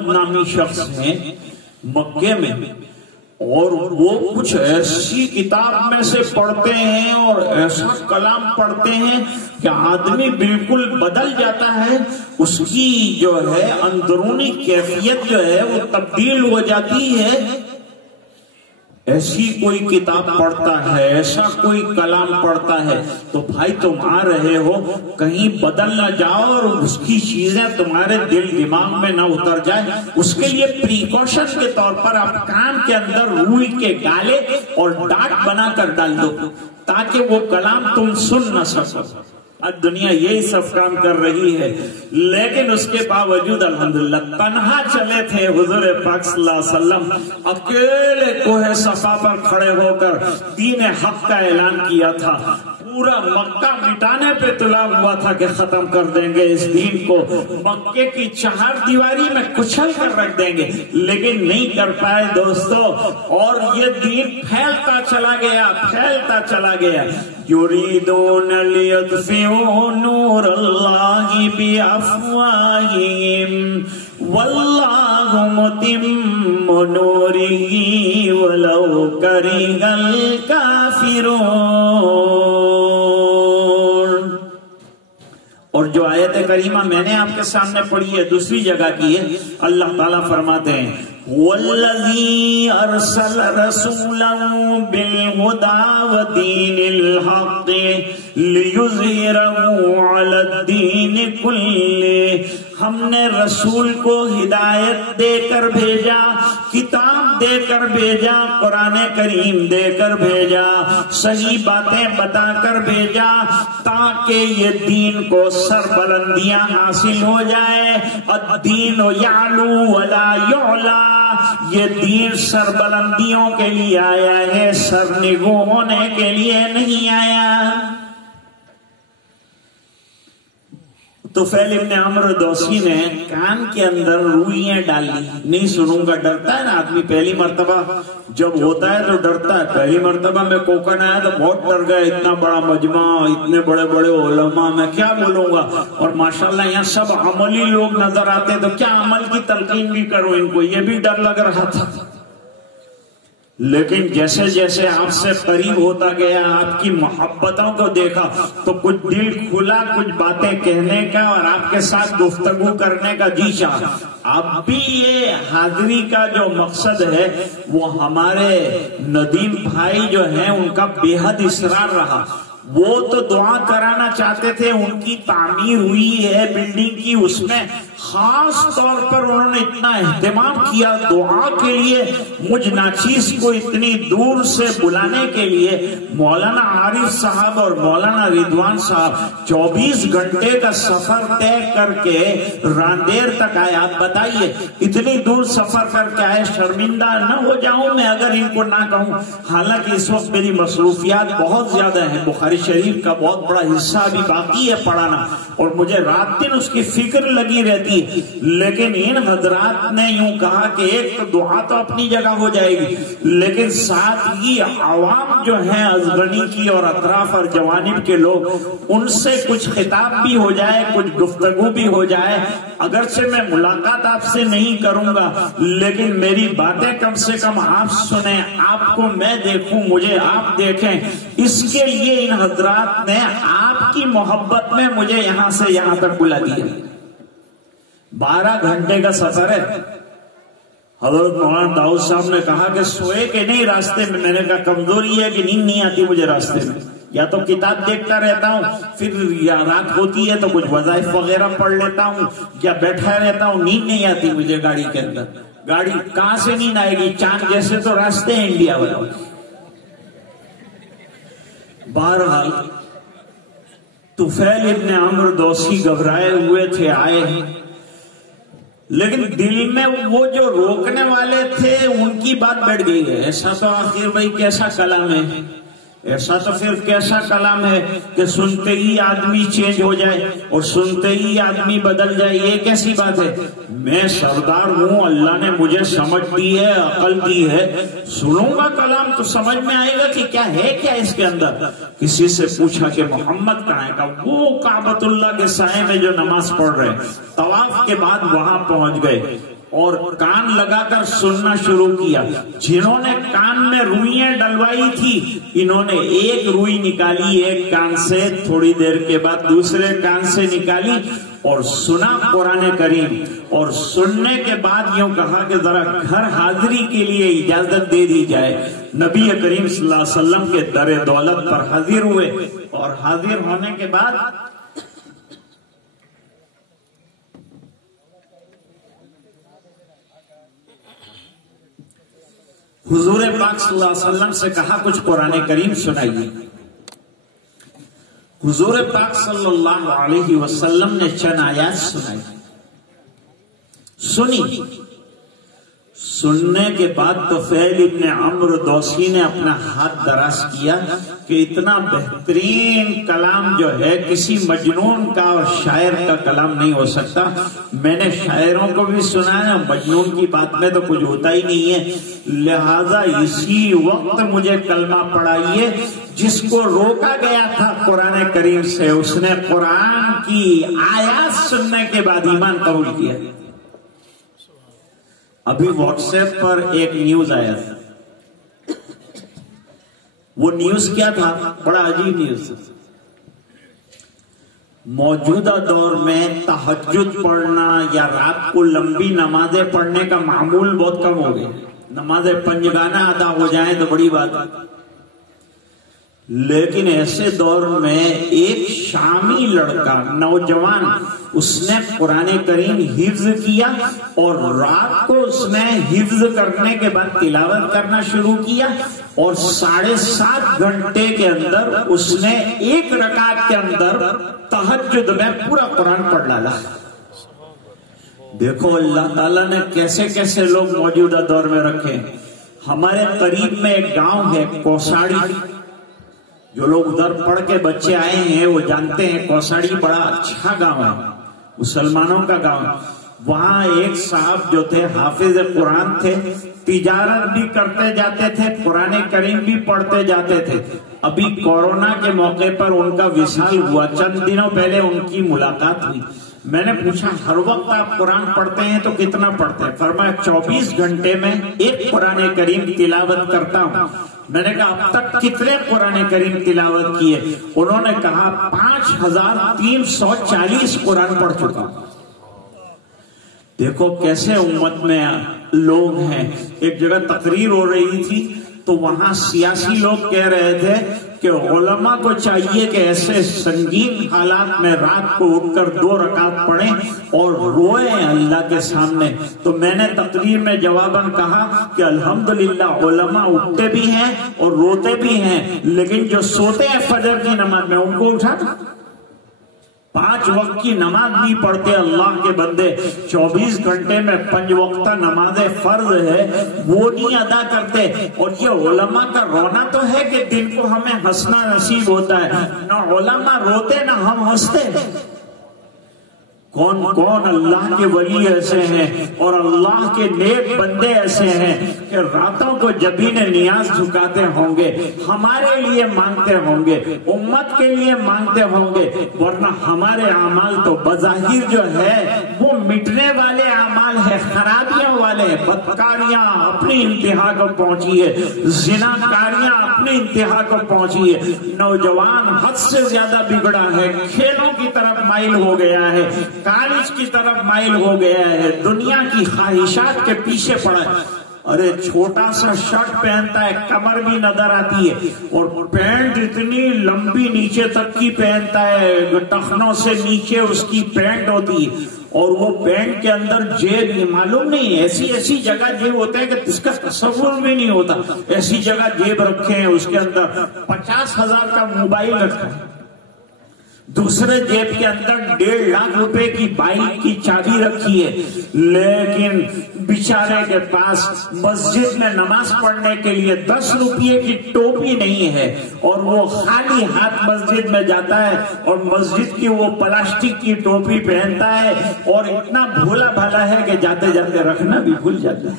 محمد نامی شخص ہیں مکے میں، اور وہ کچھ ایسی کتاب میں سے پڑھتے ہیں اور ایسا کلام پڑھتے ہیں کہ آدمی بالکل بدل جاتا ہے، اس کی جو ہے اندرونی کیفیت جو ہے وہ تبدیل ہو جاتی ہے۔ ایسی کوئی کتاب پڑھتا ہے، ایسا کوئی کلام پڑھتا ہے، تو بھائی تم آ رہے ہو، کہیں بدل نہ جاؤ اور اس کی چیزیں تمہارے دل دماغ میں نہ اتر جائے۔ اس کے لیے پریکاشن کے طور پر آپ کان کے اندر روئی کے گالے اور ڈاٹ بنا کر ڈال دو تاکہ وہ کلام تم سن نہ سکو۔ اب دنیا یہی سب کام کر رہی ہے، لیکن اس کے باوجود الحمدللہ تنہا چلے تھے حضور پاک صلی اللہ علیہ وسلم، اکیلے کوہ صفا پر کھڑے ہو کر دین حق کا اعلان کیا تھا۔ پورا مکہ مٹانے پہ تلا ہوا تھا کہ ختم کر دیں گے اس دین کو، مکے کی چہار دیواری میں کچل کر رکھ دیں گے، لیکن نہیں کر پائے دوستو، اور یہ دین پھیلتا چلا گیا، پھیلتا چلا گیا۔ یریدون لیطفئوا نور اللہ بافواہہم واللہ متم نورہ ولو کرہ الکافرون۔ اور جو آیت کریمہ میں نے آپ کے سامنے پڑھی ہے دوسری جگہ کی ہے، اللہ تعالیٰ فرماتے ہیں وَالَّذِي أَرْسَلَ رَسُولَهُ بِالْهُدَى وَدِينِ الْحَقِّ لِيُظْهِرَهُ عَلَى الدِّينِ كُلِّهِ۔ ہم نے رسول کو ہدایت دے کر بھیجا، کتاب دے کر بھیجا، قرآن کریم دے کر بھیجا، صحیح باتیں بتا کر بھیجا، تاکہ یہ دین کو سربلندیاں حاصل ہو جائے۔ الدین یعلو ولا یعلا، یہ دین سربلندیوں کے لیے آیا ہے، سرنگو ہونے کے لیے نہیں آیا۔ طفیل ابن عمرو دوسی نے کان کے اندر روئیاں ڈالی، نہیں سنوں گا، ڈرتا ہے نا آدمی، پہلی مرتبہ جب ہوتا ہے تو ڈرتا ہے۔ پہلی مرتبہ میں کوکن آیا تو بہت ڈر گیا، اتنا بڑا مجمع، اتنے بڑے بڑے علماء، میں کیا بولوں گا، اور ماشاءاللہ یہاں سب عملی لوگ نظر آتے تو کیا عمل کی تلقین بھی کروں ان کو، یہ بھی ڈر لگ رہا تھا۔ لیکن جیسے جیسے آپ سے قریب ہوتا گیا، آپ کی محبتوں کو دیکھا تو کچھ دل کھلا، کچھ باتیں کہنے کا اور آپ کے ساتھ گفتگو کرنے کا جی چاہا۔ اب بھی یہ حاضری کا جو مقصد ہے وہ ہمارے ندیم بھائی جو ہیں ان کا بے حد اصرار رہا، وہ تو دعا کرانا چاہتے تھے، ان کی تعمیر ہوئی ہے بلڈنگ کی، اس میں خاص طور پر انہوں نے اتنا اہتمام کیا دعا کے لیے، مجھ ناچیز کو اتنی دور سے بلانے کے لیے۔ مولانا عارف صاحب اور مولانا رضوان صاحب 24 گھنٹے کا سفر طے کر کے راندیر تک آئے۔ آپ بتائیے اتنی دور سفر کر کے آئے، شرمندہ نہ ہو جاؤں میں اگر ان کو نہ کہوں، حالانکہ اس وقت میری مصروفیات بہت زیادہ ہیں، بخاری شریف کا بہت بڑا حصہ ابھی باقی ہے پڑھانا، اور مجھے رات دن اس کی فکر لگی رہتی ہے، لیکن ان حضرات نے یوں کہا کہ ایک تو دعا تو اپنی جگہ ہو جائے گی، لیکن ساتھ ہی عوام جو ہیں ازغنی کی اور اطراف اور جوانب کے لوگ، ان سے کچھ خطاب بھی ہو جائے، کچھ گفتگو بھی ہو جائے۔ اگرچہ میں ملاقات آپ سے نہیں کروں گا، لیکن میری باتیں کم سے کم آپ سنیں، آپ کو میں دیکھوں، مجھے آپ دیکھیں، اس کے لیے ان حضرات نے آپ کی محبت میں مجھے یہاں سے یہاں تک بلا دیا۔ 12 گھنٹے کا سفر ہے۔ حضرت مولانا داؤد صاحب نے کہا کہ سوئے کہ نہیں راستے میں، میں نے کہا کمزوری ہے کہ نیند نہیں آتی مجھے راستے میں، یا تو کتاب دیکھتا رہتا ہوں، پھر یا رات ہوتی ہے تو کچھ وظائف وغیرہ پڑھ لیتا ہوں، یا بیٹھا رہتا ہوں، نیند نہیں آتی مجھے گاڑی کے اندر۔ گاڑی کہاں سے نیند آئے گی، چاند جیسے تو راستے ہیں انڈیا والے۔ بہرحال طفیل ابن عمرو دوسی گھبرائے ہوئے تھے، آئے ہیں، لیکن دل میں وہ جو روکنے والے تھے ان کی بات بڑھ گئی ہے۔ ایسا تو آخر بھائی کیسا کلام ہے، ایسا تو پھر کیسا کلام ہے کہ سنتے ہی آدمی چینج ہو جائے اور سنتے ہی آدمی بدل جائے، یہ کیسی بات ہے؟ میں سردار ہوں، اللہ نے مجھے سمجھ دی ہے، عقل دی ہے، سنوں گا کلام تو سمجھ میں آئے گا کہ کیا ہے، کیا اس کے اندر۔ کسی سے پوچھا کہ محمد کہاں ہے، کہا وہ کعبۃ اللہ کے سائے میں جو نماز پڑھ رہے، طواف کے بعد وہاں پہنچ گئے۔ اور کان لگا کر سننا شروع کیا. جنہوں نے کان میں روئیاں ڈلوائی تھی انہوں نے ایک روئی نکالی ایک کان سے, تھوڑی دیر کے بعد دوسرے کان سے نکالی اور سنا قرآن کریم, اور سننے کے بعد یوں کہا کہ ذرا گھر حاضری کے لیے اجازت دے دی جائے. نبی کریم صلی اللہ علیہ وسلم کے در دولت پر حاضر ہوئے, اور حاضر ہونے کے بعد حضور پاک صلی اللہ علیہ وسلم سے کہا کچھ قرآن کریم سنائیے. حضور پاک صلی اللہ علیہ وسلم نے چند آیات سنائی. سننے کے بعد طفیل ابن عمرو دوسی نے اپنا ہاتھ دراز کیا کہ اتنا بہترین کلام جو ہے کسی مجنون کا اور شاعر کا کلام نہیں ہو سکتا. میں نے شاعروں کو بھی سنا ہے, مجنون کی بات میں تو کچھ ہوتا ہی نہیں ہے, لہذا اسی وقت مجھے کلمہ پڑھائیے. جس کو روکا گیا تھا قرآن کریم سے اس نے قرآن کی آیات سننے کے بعد ایمان قبول کیا. ابھی واٹس ایپ پر ایک نیوز آیا تھا. وہ نیوز کیا تھا؟ بڑا عجیب نیوز. موجودہ دور میں تہجد پڑھنا یا رات کو لمبی نمازیں پڑھنے کا معمول بہت کم ہو گیا. نمازیں پنجگانہ ادا ہو جائیں تو بڑی بات ہے, لیکن ایسے دور میں ایک شامی لڑکا نوجوان اس نے قرآن کریم حفظ کیا اور رات کو اس نے حفظ کرنے کے بعد تلاوت کرنا شروع کیا, اور 7.5 گھنٹے کے اندر اس نے ایک رکعت کے اندر تہجد میں پورا قرآن پڑھ ڈالا. دیکھو اللہ تعالیٰ نے کیسے کیسے لوگ موجودہ دور میں رکھے. ہمارے قریب میں ایک گاؤں ہے کوساڑی, جو لوگ ادھر پڑھ کے بچے آئے ہیں وہ جانتے ہیں کوساڑی بڑا اچھا گاؤں ہے, مسلمانوں کا گاؤں. وہاں ایک صاحب جو تھے حافظ قرآن تھے, تجارت بھی کرتے جاتے تھے, قرآن کریم بھی پڑھتے جاتے تھے. ابھی کورونا کے موقع پر ان کا وصال ہوا, چند دنوں پہلے ان کی ملاقات ہوئی. میں نے پوچھا ہر وقت آپ قرآن پڑھتے ہیں تو کتنا پڑھتے ہیں؟ فرمایا 24 گھنٹے میں ایک قرآن کریم تلاوت کرتا ہوں. میں نے کہا اب تک کتنے قرآن کریم تلاوت کیے؟ انہوں نے کہا 5340 قرآن پڑھ چکا. دیکھو کیسے امت میں لوگ ہیں. ایک جگہ تقریر ہو رہی تھی تو وہاں سیاسی لوگ کہہ رہے تھے کہ علماء کو چاہیے کہ ایسے سنگین حالات میں رات کو اٹھ کر 2 رکعت پڑھیں اور روئیں اللہ کے سامنے. تو میں نے تقریر میں جواباً کہا کہ الحمدللہ علماء اٹھتے بھی ہیں اور روتے بھی ہیں, لیکن جو سوتے ہیں فجر کی نماز میں ان کو اٹھا 5 وقت کی نماز نہیں پڑھتے اللہ کے بندے. 24 گھنٹے میں 5 وقتہ نماز فرض ہے وہ نہیں ادا کرتے. اور یہ علماء کا رونا تو ہے کہ دن کو ہمیں ہنسنا نصیب ہوتا ہے, نہ علماء روتے نہ ہم ہنستے. کون کون اللہ کے ولی ایسے ہیں اور اللہ کے نیک بندے ایسے ہیں کہ راتوں کو جبین نیاز جھکاتے ہوں گے, ہمارے لیے مانگتے ہوں گے, امت کے لیے مانگتے ہوں گے. ورنہ ہمارے اعمال تو بظاہر جو ہے وہ مٹنے والے اعمال ہے, خرابیاں والے. بدکاریاں اپنی انتہا کو پہنچی ہے, زناکاریاں اپنی انتہا کو پہنچی ہے. نوجوان حد سے زیادہ بگڑا ہے, کھیلوں کی طرف مائل ہو گیا ہے, کالج کی طرف مائل ہو گیا ہے, دنیا کی خواہشات کے پیچھے پڑا ہے. ارے چھوٹا سا شرٹ پہنتا ہے, کمر بھی نظر آتی ہے, اور پینٹ اتنی لمبی نیچے تک کی پہنتا ہے, ٹخنوں سے نیچے اس کی پینٹ ہوتی ہے, اور وہ پینٹ کے اندر جیب معلوم نہیں, ایسی ایسی جگہ جیب ہوتا ہے کہ اس کا تصور بھی نہیں ہوتا. ایسی جگہ جیب رکھے ہیں, اس کے اندر 50,000 کا موبائل رکھا ہے, دوسرے جیب کے اندر 1.5 لاکھ روپے کی بائک کی چابی رکھی ہے. لیکن بیچارے کے پاس مسجد میں نماز پڑھنے کے لیے 10 روپے کی ٹوپی نہیں ہے, اور وہ خالی ہاتھ مسجد میں جاتا ہے اور مسجد کی وہ پلاسٹک کی ٹوپی پہنتا ہے, اور اتنا بھولا بھالا ہے کہ جاتے جاتے رکھنا بھی بھول جاتا ہے.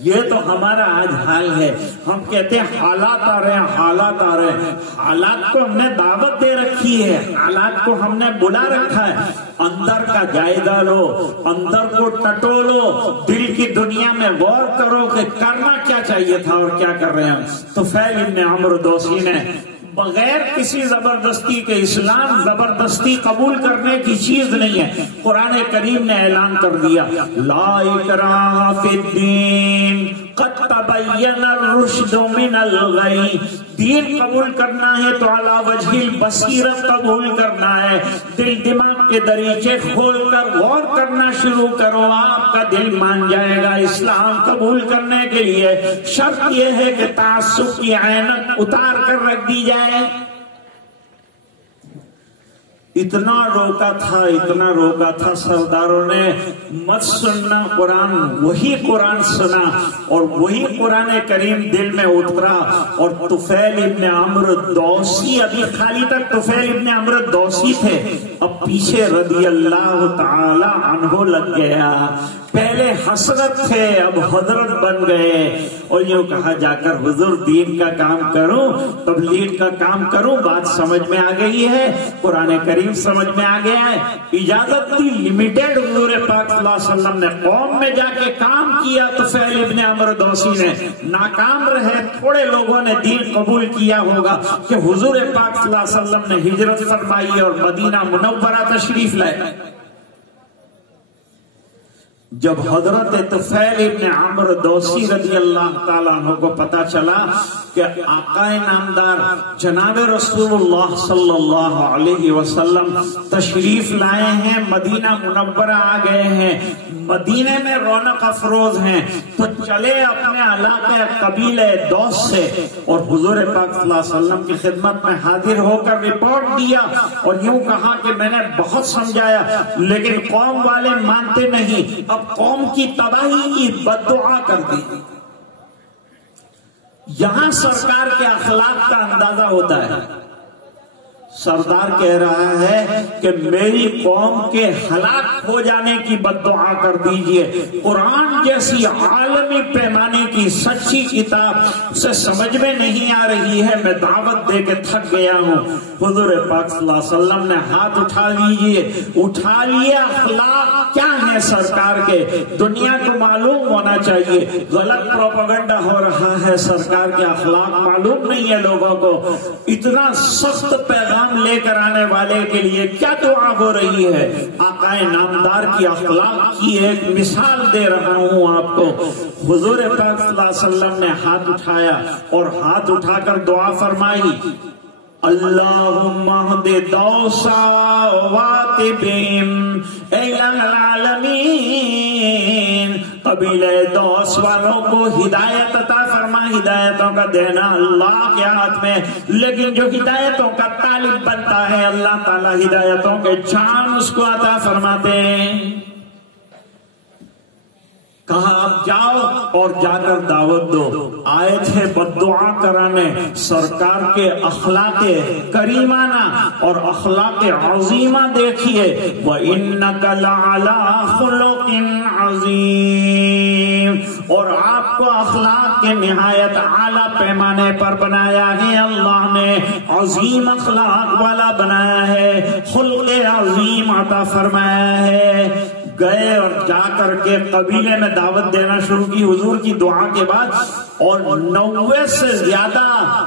یہ تو ہمارا آج حال ہے. ہم کہتے ہیں حالات آ رہے ہیں، حالات آ رہے ہیں. حالات کو ہم نے دعوت دے رکھی ہے، حالات کو ہم نے بلا رکھا ہے. اندر کا جائزہ لو، اندر کو ٹٹولو، دل کی دنیا میں غور کرو کہ کرنا کیا چاہیے تھا اور کیا کر رہے ہیں. طفیل ابن عمرو دوسی نے بغیر کسی زبردستی کے، اسلام زبردستی قبول کرنے کی چیز نہیں ہے. قرآن کریم نے اعلان کر دیا لا اکراہ فی الدین قد تبین الرشد من الغی. دین قبول کرنا ہے تو علی وجہ البصیرت قبول کرنا ہے. دل دماغ کے دریچے کھول کر غور کرنا شروع کرو، آپ کا دل مان جائے گا. اسلام قبول کرنے کے لیے شرط یہ ہے کہ تعصب کی عینت اتار کر رکھ دی جائے. اتنا روکا تھا سرداروں نے، مت سننا قرآن. وہی قرآن سنا اور وہی قرآن کریم دل میں اترا. اور طفیل ابن عمرو دوسی، ابھی خالی تک طفیل ابن عمرو دوسی تھے، اب پیچھے رضی اللہ تعالی عنہ لگ گیا. پہلے حسرت تھے، اب حضرت بن گئے. اور یوں کہا جا کر حضور دین کا کام کروں، تبلیغ کا کام کروں. بات سمجھ میں آ گئی ہے، قرآن کریم سمجھ میں آ گیا ہے. اجازت دی لمیٹڈ. حضور پاک صلی اللہ علیہ وسلم نے قوم میں جا کے کام کیا. طفیل ابن عمرو دوسی نے ناکام رہے. تھوڑے لوگوں نے دین قبول کیا ہوگا کہ حضور پاک صلی اللہ علیہ وسلم نے ہجرت فرمائی اور مدینہ منورہ تشریف لائے. جب حضرت طفیل ابن عمرو دوسی رضی اللہ تعالیٰ عنہ کو پتا چلا کہ آقا نامدار جناب رسول اللہ صلی اللہ علیہ وسلم تشریف لائے ہیں، مدینہ منورہ آ گئے ہیں، مدینے میں رونق افروز ہیں، تو چلے اپنے علاقے قبیلے دوس سے اور حضور پاک صلی اللہ علیہ وسلم کی خدمت میں حاضر ہو کر رپورٹ دیا. اور یوں کہا کہ میں نے بہت سمجھایا لیکن قوم والے مانتے نہیں. اب قوم کی تباہی کی بد دعا کر دی. یہاں سرکار کے اخلاق کا اندازہ ہوتا ہے. سردار کہہ رہا ہے کہ میری قوم کے ہلاک ہو جانے کی بد دعا کر دیجئے. قرآن جیسی عالمی پیمانے کی سچی کتاب سے سمجھ میں نہیں آ رہی ہے، میں دعوت دے کے تھک گیا ہوں. حضور پاک صلی اللہ علیہ وسلم نے ہاتھ اٹھا لیے. اخلاق کیا ہے سرکار کے؟ دنیا کو معلوم ہونا چاہیے. غلط پروپیگنڈا ہو رہا ہے، سرکار کے اخلاق معلوم نہیں ہے لوگوں کو. اتنا سخت پیغام لے کر آنے والے کے لیے کیا دعا ہو رہی ہے؟ آقا نامدار کی اخلاق کی ایک مثال دے رہا ہوں آپ کو. حضور پاک صلی اللہ علیہ وسلم نے ہاتھ اٹھایا اور ہاتھ اٹھا کر دعا فرمائی اللہم اہد دوسا واتبہم الی العالمین. قبیلہ دوس والوں کو ہدایت عطا فرما. ہدایتوں کا دینا اللہ کے ہاتھ میں، لیکن جو ہدایتوں کا طالب بنتا ہے اللہ تعالیٰ ہدایتوں کے جام اس کو عطا فرماتے ہیں. کہا آپ جاؤ اور جا کر دعوت دو. آئے تھے بد دعا کرانے. سرکار کے اخلاق کریمانہ اور اخلاق عظیمہ دیکھیے. وَإِنَّكَ لَعَلَىٰ خُلُقٍ عَظِيمٍ. اور آپ کو اخلاق کے نہایت اعلیٰ پیمانے پر بنایا ہے. اللہ نے عظیم اخلاق والا بنایا ہے، خلق عظیم عطا فرمایا ہے. گئے اور جا کر کے قبیلے میں دعوت دینا شروع کی حضور کی دعا کے بعد. اور 90 سے زیادہ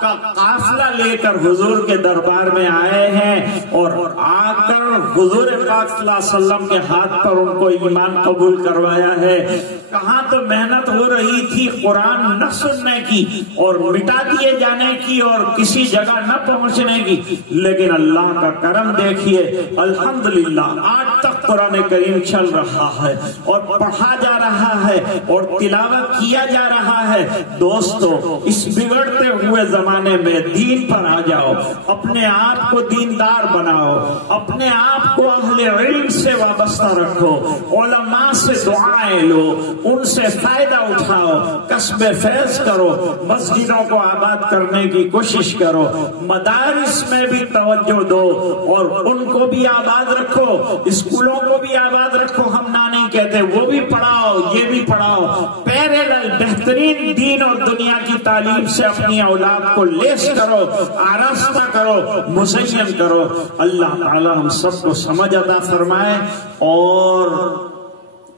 کا قافلہ لے کر حضور کے دربار میں آئے ہیں اور آ کر حضور پاک صلی اللہ علیہ وسلم کے ہاتھ پر ان کو ایمان قبول کروایا ہے. کہاں تو محنت ہو رہی تھی قرآن نہ سننے کی اور مٹا دیے جانے کی اور کسی جگہ نہ پہنچنے کی، لیکن اللہ کا کرم دیکھیے. الحمدللہ آج تک قرآن کریم چل رہا ہے اور پڑھا جا رہا ہے اور تلاوت کیا جا رہا ہے. دوستو اس بگڑتے ہوئے زمانے میں دین پر آ جاؤ، اپنے آپ کو دیندار بناؤ، اپنے آپ کو اہل علم سے وابستہ رکھو، علماء سے دعائیں لو، ان سے فائدہ اٹھاؤ، کسب فیض کرو، مسجدوں کو آباد کرنے کی کوشش کرو، مدارس میں بھی توجہ دو اور ان کو بھی آباد رکھو، اسکولوں کو بھی آباد رکھو. ہم نہ نہیں کہتے، وہ بھی پڑھاؤ یہ بھی پڑھاؤ. پیرالل بہتر دین اور دنیا کی تعلیم سے اپنی اولاد کو لیس کرو، آراستہ کرو، مزین کرو۔ اللہ تعالی ہم سب کو سمجھ عطا فرمائے، اور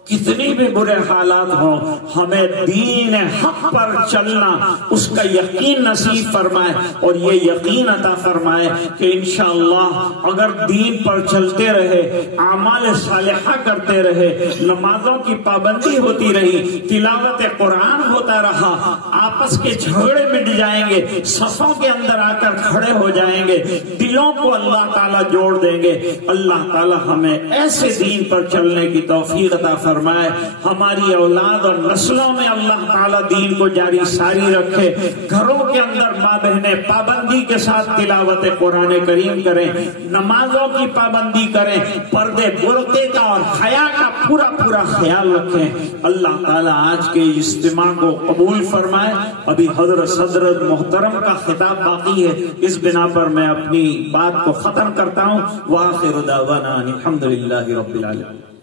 کتنی بھی برے حالات ہوں ہمیں دین حق پر چلنا اس کا یقین نصیب فرمائے، اور یہ یقین عطا فرمائے کہ انشاءاللہ اگر دین پر چلتے رہے، اعمال صالحہ کرتے رہے، نمازوں کی پابندی ہوتی رہی، تلاوت قرآن ہوتا رہا، آپس کے جھگڑے مٹ جائیں گے، صفوں کے اندر آ کر کھڑے ہو جائیں گے، دلوں کو اللہ تعالیٰ جوڑ دیں گے۔ اللہ تعالیٰ ہمیں ایسے دین پر چلنے کی توفیق عطا فرمائے، ہماری اولاد اور نسلوں میں اللہ تعالیٰ دین کو جاری ساری رکھے، گھروں کے اندر ماں بہنیں پابندی کے ساتھ تلاوت قرآن کریم کریں، نمازوں کی پابندی کریں، پردے برقع کا اور حیا کا پورا پورا خیال رکھیں۔ اللہ تعالیٰ آج کے اجتماع کو قبول فرمائے۔ ابھی حضرت صدر محترم کا خطاب باقی ہے، اس بنا پر میں اپنی بات کو ختم کرتا ہوں۔ وآخر دعوانا الحمدللہ رب العالمین۔